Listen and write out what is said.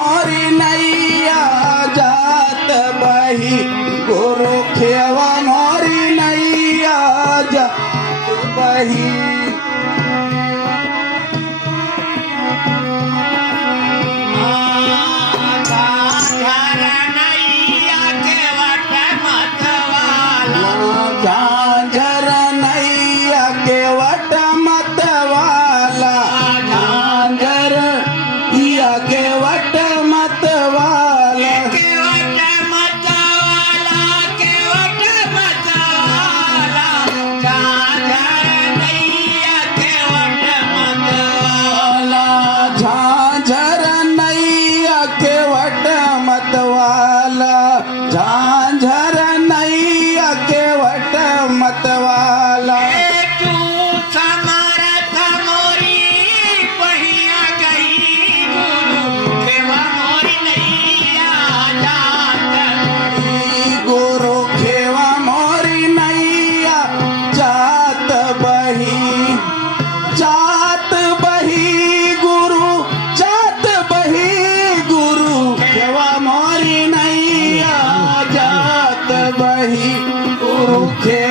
मोरी नैया जात बही गुरु खेवा मोरी नैया जात बही झांझर नैया के वट मतवाला झांझर या के वट मतवाला झांझर नैया के वट मतवाला झांझर नैया के वट मतवाला गुरु खेवा मोरी नैया जात बही जात बही गुरु जात बही गुरु खेवा मोरी नैया जात बही गुरु खेवा